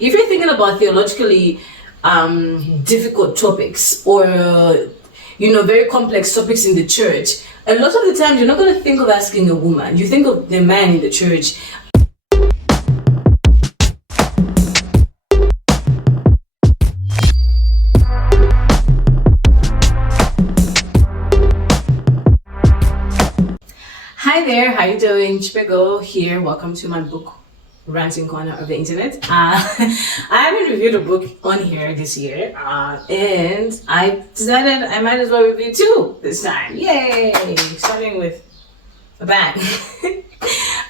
if you're thinking about theologically difficult topics or very complex topics in the church, a lot of the times you're not going to think of asking a woman. You think of the man in the church. Hi there, how you doing? Chipego here. Welcome to my book ranting corner of the internet. I haven't reviewed a book on here this year, and I decided I might as well review two this time. Yay! Starting with a bang.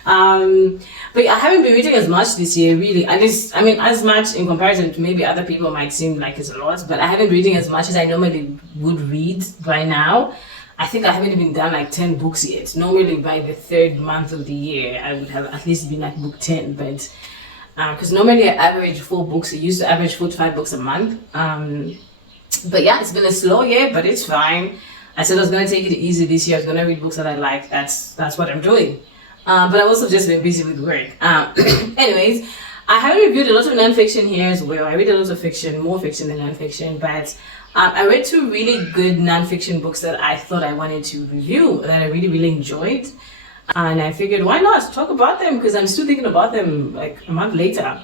But I haven't been reading as much this year, really. And as much in comparison to maybe other people might seem like it's a lot, but I haven't been reading as much as I normally would read by now. I think I haven't even done like 10 books yet. Normally by the third month of the year, I would have at least been like book 10. But because normally I average 4 books. I used to average 4 to 5 books a month. But yeah, it's been a slow year, but it's fine. I said I was going to take it easy this year. I was going to read books that I like. That's what I'm doing. But I've also just been busy with work. Anyways, I haven't reviewed a lot of nonfiction here as well. I read a lot of fiction, more fiction than nonfiction, but I read 2 really good nonfiction books that I thought I wanted to review, that I really, really enjoyed. And I figured, why not talk about them? Because I'm still thinking about them like a month later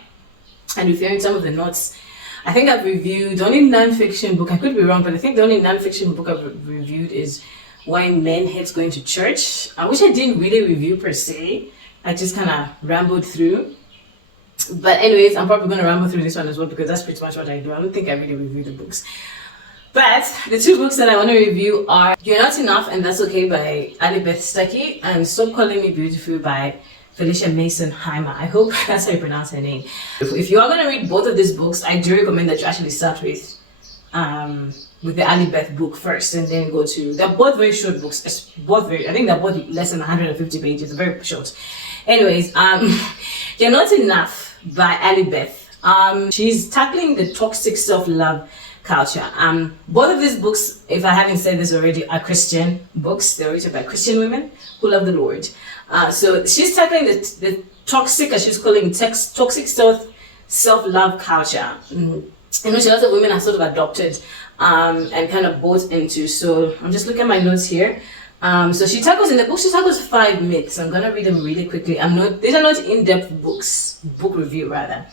and reviewing some of the notes. I think I've reviewed, the only nonfiction book, I could be wrong, but I think the only nonfiction book I've reviewed is Why Men Hate Going to Church, which I didn't really review per se. I just kind of rambled through. But anyways, I'm probably going to ramble through this one as well because that's pretty much what I do. I don't think I really review the books. But the 2 books that I want to review are You're Not Enough and That's Okay by ALLIE STUCKY and Stop Calling Me Beautiful by PHYLICIA MASONHEIMER. I hope that's how you pronounce her name. If you are going to read both of these books, I do recommend that you actually start with the ALLIE book first and then go to, they're both very short books. I think they're both less than 150 pages, very short. Anyways, You're Not Enough by ALLIE. She's tackling the toxic self-love culture. Both of these books, if I haven't said this already, are Christian books. They're written by Christian women who love the Lord. So she's tackling the toxic, as she's calling it, toxic self-love culture. Which a lot of women are sort of adopted and kind of bought into. So I'm just looking at my notes here. So she tackles 5 myths. I'm gonna read them really quickly. These are not in-depth book review rather.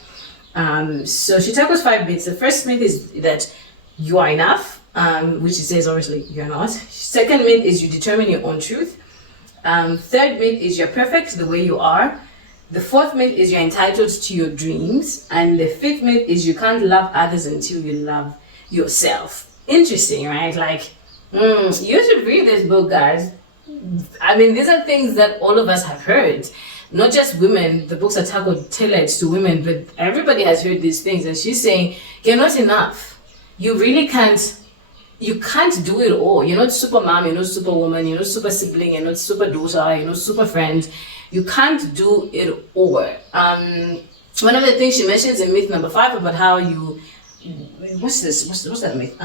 So she tackles 5 myths. The first myth is that you are enough, which she says obviously you're not. Second myth is you determine your own truth. Third myth is you're perfect the way you are. The fourth myth is you're entitled to your dreams. And the fifth myth is you can't love others until you love yourself. Interesting, right? Like, you should read this book, guys. These are things that all of us have heard. Not just women, the books are tailored to women, but everybody has heard these things. And she's saying, you're not enough. You really can't do it all. You're not super mom, you're not super woman, you're not super sibling, you're not super daughter, you're not super friend. You can't do it all. One of the things she mentions in myth number 5 about how what's that myth?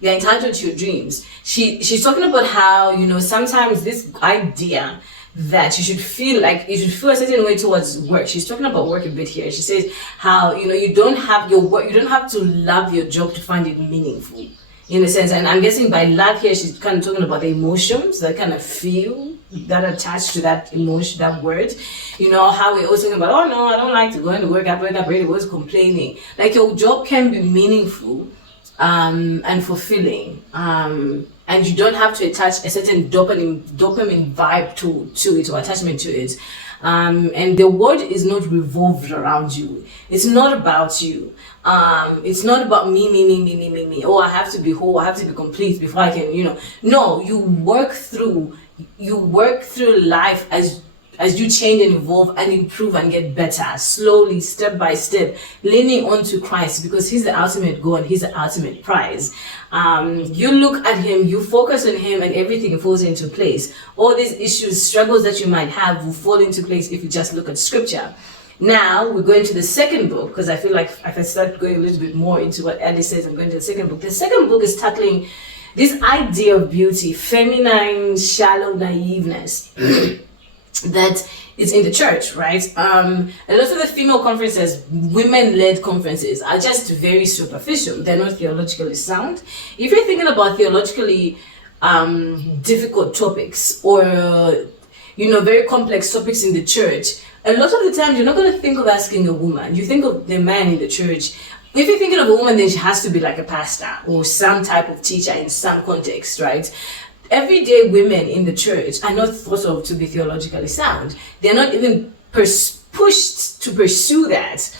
You're entitled to your dreams. She's talking about how, sometimes this idea that you should feel a certain way towards work. She's talking about work a bit here. She says how, you don't have your work, you don't have to love your job to find it meaningful, in a sense. And I'm guessing by love here, she's kind of talking about the emotions that kind of feel that attached to that emotion, that word. How we're always talking about, oh no, I don't like to go into work, I wake up really was complaining. Like, your job can be meaningful and fulfilling. And you don't have to attach a certain dopamine vibe to it or attachment to it. And the world is not revolved around you. It's not about you. It's not about me. Oh, I have to be whole, I have to be complete before I can, No, you work through life as you change and evolve and improve and get better, slowly, step by step, leaning onto Christ, because he's the ultimate goal and he's the ultimate prize. You look at him, you focus on him, and everything falls into place. All these issues, struggles that you might have will fall into place if you just look at scripture. Now we're going to the second book, because I feel like if I start going a little bit more into what ALLIE says, I'm going to the second book. The second book is tackling this idea of beauty, feminine, shallow naiveness that is in the church, right? A lot of the female conferences, women-led conferences, are just very superficial. They're not theologically sound. If you're thinking about theologically difficult topics, or very complex topics in the church, a lot of the times you're not going to think of asking a woman. You think of the man in the church. If you're thinking of a woman, then she has to be like a pastor or some type of teacher in some context, right? Everyday women in the church are not thought of to be theologically sound. They're not even pushed to pursue that.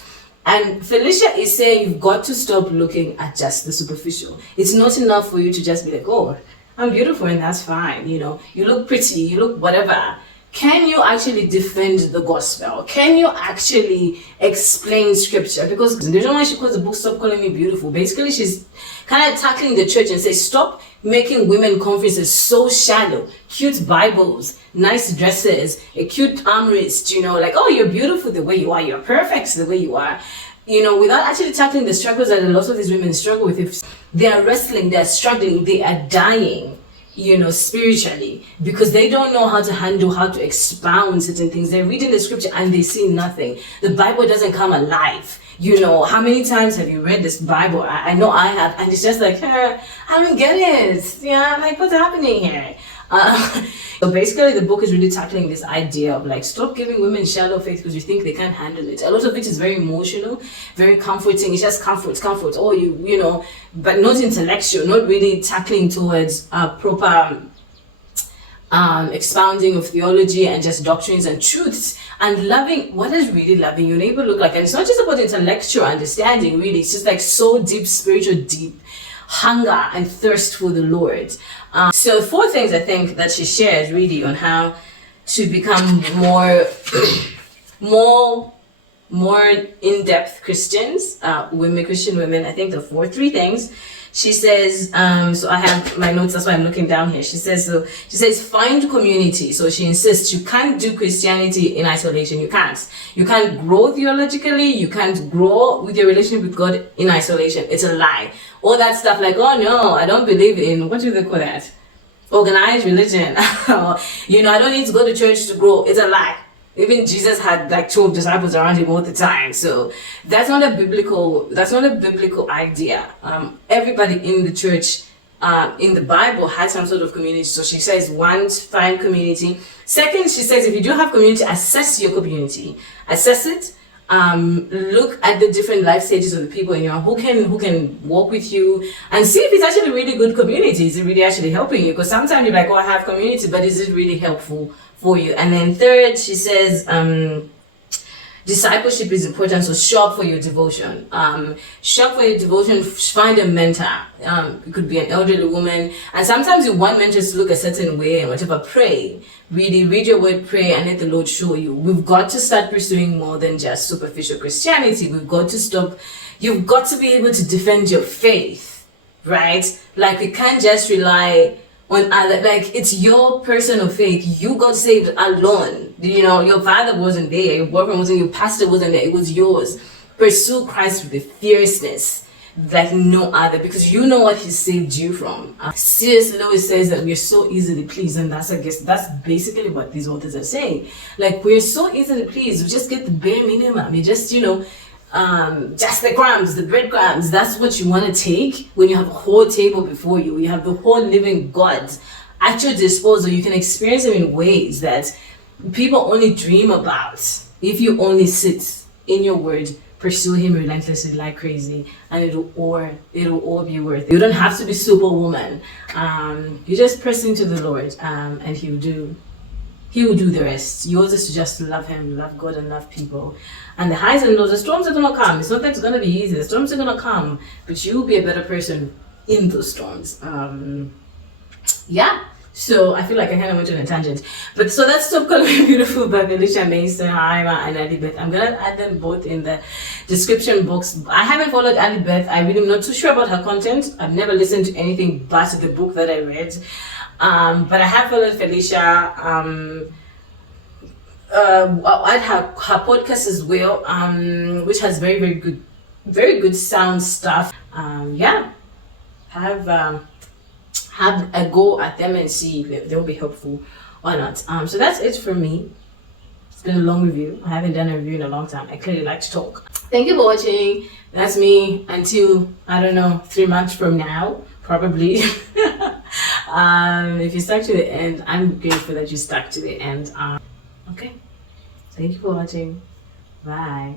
And PHYLICIA is saying you've got to stop looking at just the superficial. It's not enough for you to just be like, oh, I'm beautiful and that's fine. You look pretty, you look whatever. Can you actually defend the gospel? Can you actually explain scripture? Because the reason why she calls the book Stop Calling Me Beautiful, basically she's kind of tackling the church and says, stop making women conferences so shallow. Cute Bibles, nice dresses, a cute armrest, like, oh, you're beautiful the way you are, you're perfect the way you are. Without actually tackling the struggles that a lot of these women struggle with. If they are wrestling, they are struggling, they are dying, spiritually, because they don't know how to handle, how to expound certain things. They're reading the scripture and they see nothing. The Bible doesn't come alive. How many times have you read this Bible? I know I have, and it's just like, I don't get it. Yeah, like, what's happening here? So basically the book is really tackling this idea of like, stop giving women shallow faith because you think they can't handle it. A lot of it is very emotional, very comforting. It's just comfort, or but not intellectual, not really tackling towards proper expounding of theology and just doctrines and truths, and loving. What does really loving your neighbor look like? And it's not just about intellectual understanding, really. It's just like so deep, spiritual, deep hunger and thirst for the Lord. So 4 things I think that she shares really on how to become more in-depth Christians, Christian women. I think the 3 things. She says, so I have my notes, that's why I'm looking down here. She says, find community. So she insists you can't do Christianity in isolation. You can't grow theologically. You can't grow with your relationship with God in isolation. It's a lie. All that stuff like, oh no, I don't believe in, what do they call that? Organized religion. I don't need to go to church to grow. It's a lie. Even Jesus had like 12 disciples around him all the time. So that's not a biblical idea. Everybody in the church, in the Bible, had some sort of community. So she says, 1, find community. 2nd, she says, if you do have community, assess your community. Assess it. Look at the different life stages of the people in your who can walk with you, and see if it's actually really good community. Is it really actually helping you? Because sometimes you're like, oh, I have community, but is it really helpful for you? And then 3rd, she says, discipleship is important, so shop for your devotion. Find a mentor. It could be an elderly woman, and sometimes you want mentors to look a certain way and whatever. Pray, really read your word, pray, and let the Lord show you. We've got to start pursuing more than just superficial Christianity. You've got to be able to defend your faith, right? Like, we can't just rely on other, like, it's your personal faith. You got saved alone. Your father wasn't there, your boyfriend wasn't, your pastor wasn't there. It was yours. Pursue Christ with fierceness like no other, because you know what he saved you from. C.S. Lewis says that we're so easily pleased, and that's basically what these authors are saying. Like, we're so easily pleased. We just get the bare minimum. You just just the crumbs, the breadcrumbs. That's what you want to take when you have a whole table before you. You have the whole living God at your disposal. You can experience him in ways that people only dream about if you only sit in your word, pursue him relentlessly like crazy, and it'll all be worth it. You don't have to be superwoman. You just press into the Lord, and he will do the rest. Yours is to just love him, love God, and love people. And the highs and lows, the storms are going to come. It's not that it's going to be easy. The storms are going to come, but you'll be a better person in those storms. Yeah. So I feel like I kind of went on a tangent. But so that's Stop Calling Me Beautiful by PHYLICIA, MASONHEIMER, and ALLIE BETH. I'm going to add them both in the description box. I haven't followed ALLIE BETH. I really am not too sure about her content. I've never listened to anything but the book that I read. But I have followed PHYLICIA. I'd have her podcast as well, which has very, very good sound stuff. Yeah. Have a go at them and see if they'll be helpful or not. So that's it for me. been a long review. I haven't done a review in a long time. I clearly like to talk. Thank you for watching. That's me until, I don't know, 3 months from now, probably. If you stuck to the end, I'm grateful that you stuck to the end. Okay. Thank you for watching. Bye.